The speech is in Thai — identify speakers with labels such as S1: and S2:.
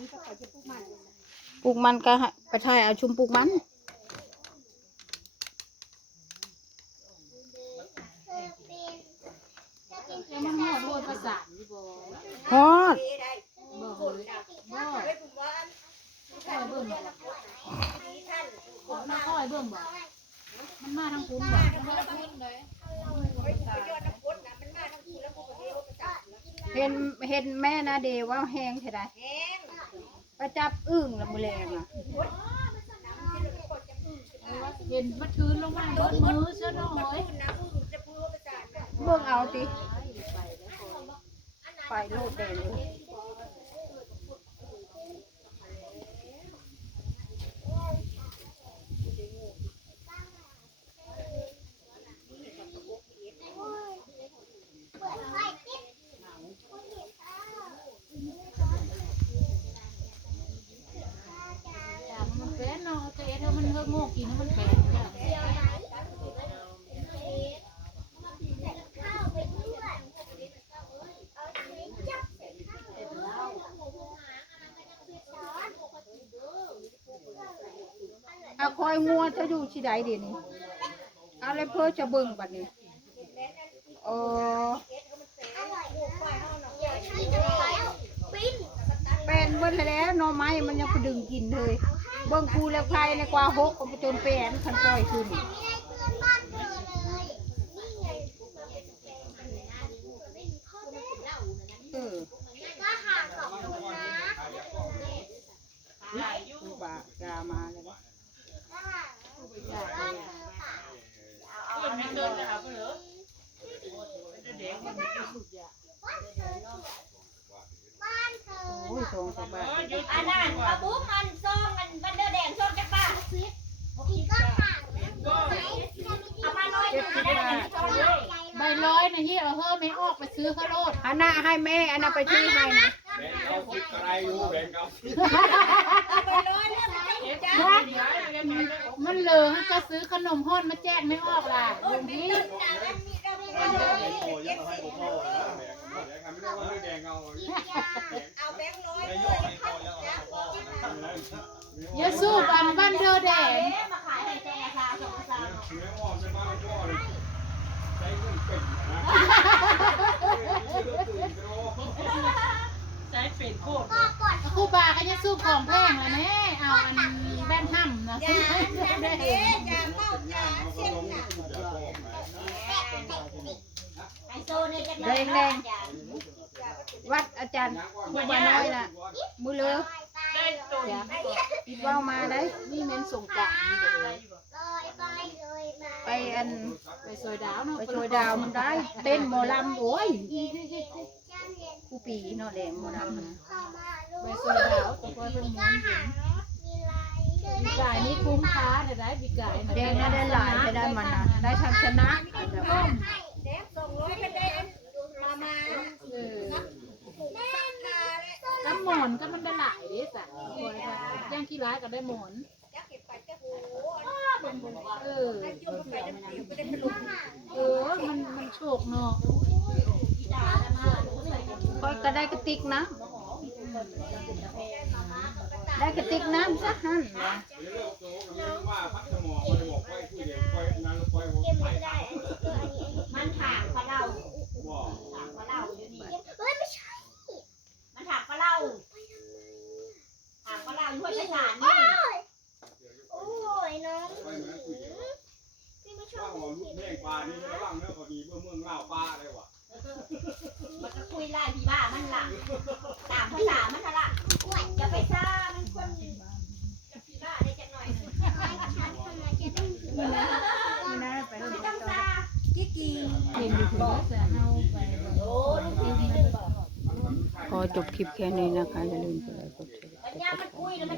S1: นี้ก็ขอจะปลูกมัน
S2: ปลูกมันก็ให้ไปถ่ายเอาชุมปลูกมัน
S3: แต่มันหอดโดนประสานอยู่บ่
S2: ฮอด
S1: ได้
S3: บ่
S1: ปลูกนะ
S3: บ่
S1: ไว้ปลูกว่า
S3: คอยเบิ่งบ่
S1: ท่าน
S3: มันคอยเบิ่งบ่มันมาทางคุณบ่
S1: ไว้ปลูกยอดน้ำพุนะมันมาทั้งคู่แล้วปลูกเดียวประจับ
S2: เห็นเห็นแม่นาเดว่าแห้งเท่าใด
S1: แห้ง
S2: ไปจับอึ้งละมือแรงอะ
S3: เห็นมันทืนลงมาเบิดมือซะหน่อย
S1: คุณนะพึ่งจะพูดประจันนะ
S2: เบิ่งเอาติไปโลดแดงเลย
S3: จ้ะมันแปนเนาะแต่ถ้ามันเฮงโง่ กินแล้วมันแปนจ้ะ
S2: เอาคอยงัวจะอยู่ที่ใดเดี๋ยวนี้เอาเลยเพื่อจะเบิ่งบัดนี้โอ้เป็นเบิ่งแล้วหน่อไม้มันยังไปดึงกินเลย เบิ่งคูแล้วใครในกว่าหกก็ไปจนเป็นคันปล่อยขึ้นเออครูบากามาแล้วนะโอ้ยสอ งสามบาท
S4: อันนั้นปลาบุ้งมันซองมันบันเดอร์แดงซองจักบาทเอามาน้อยหนึ่งได้ไหมซองเลย
S3: ใบร้อยนะเฮียเอาเฮ้อไม่ออกไปซื้อข้าวโลด
S2: อันน่ะให้แม่อันน่ะไปที่ให้นะ
S5: แบ่งเอาสิบอะไรอยู่แบ่งเอา
S3: มันเหลือก็ซื้อขนมฮอดมาแจกไม่ออกล่ะลุงพี่
S5: โอ้ยยังให้ผมพ่อนะแบ่งเอาแบ่งกันไม่ได้ อ
S1: ย่า
S3: สู้บันบันเดอร์แดง
S4: มาขายให้ซองราคาซองราคา
S5: เนื้ออ่อนจะมาพ่อเลยใช้เงินเป็นนะใช้เป็นโคตร
S3: ครูบาก็จะสู้ของแพงเลยแม่เอาอันแว่นห้ำนะ
S1: อย่าอย่าเด็กอย่าเมาอย่าเส้นน่ะ
S4: ไอโซเนี่ยจะน้อยน้อยจ้ะ
S2: วัดอาจารย์ครูบาน้อยน่ะมือเลืออีก เว่ามาได้
S3: นี่เม้นส่งกลางนี่เลย
S2: ไปอัน
S3: ไปซอยดาวเนาะ
S2: ไปช่วยดาวมันได้ เต้นหมอลำโอ้ยครูปีเนาะแดงหมอลำนะ
S3: ไปซอยดาวตะกอนเป็นม้วนหินปีกายนี่คุ้มค่าแต่ได้ปีกาย
S2: แดงน่ะได้หลายได้มันนะได้ชันชนะ
S3: ต้ม
S1: แดงส่งร้อยเป็นแดงมามา
S3: เออ
S1: สักกาและ
S3: ก็หมอนก็มันได้หลายเด้สักแจ้งขี้ร้าย ก็ได้หมอน
S1: ยักษ์เก็บไปจะโห
S3: เออ
S1: ยุ่งไปน้ำเสียก็ได้เป็นลม
S3: เออมันมันโชคเนาะ
S2: คอยก็ได้กระติกนะได้กระติกน้ำสักหันนะ
S5: ว่าพักสมองคนจะบอกไปคุยเด็กไปนั่งไปหัวไปได้
S4: มันถางปลาเล่า
S5: ว่า
S4: ถางปลาเล่าอยู่นี่มันถางปลาเล่าถางปลาเล่าอยู่ที่ฐานนี่
S5: ไปเหมือนคุย ว่าหัวลูกแม่งปลานี่ระวังเนื้อพอดีเมื่อเมืองเล่าปลาเลยว่ะ
S4: มันก็คุยไล่พี่บ้ามันหลังตามภาษามันทะละจะไปซ่ามันคนพี่บ้าได้จังหน่อย
S2: นี่นะไป
S4: ไม่
S2: เรื่
S4: ต้
S2: อ
S4: อง
S2: ย
S4: ซ่า
S1: กิ๊กกี
S3: เห็นอยู่ถึงว่าจะเอาไป
S4: โอ้ลูกพี่นี่เลยบอก
S2: ขอจบคลิปแค่นี้นะคะอย่าลืมกดไลค์กดแชร์
S4: ปัญญามันคุยแล้วมั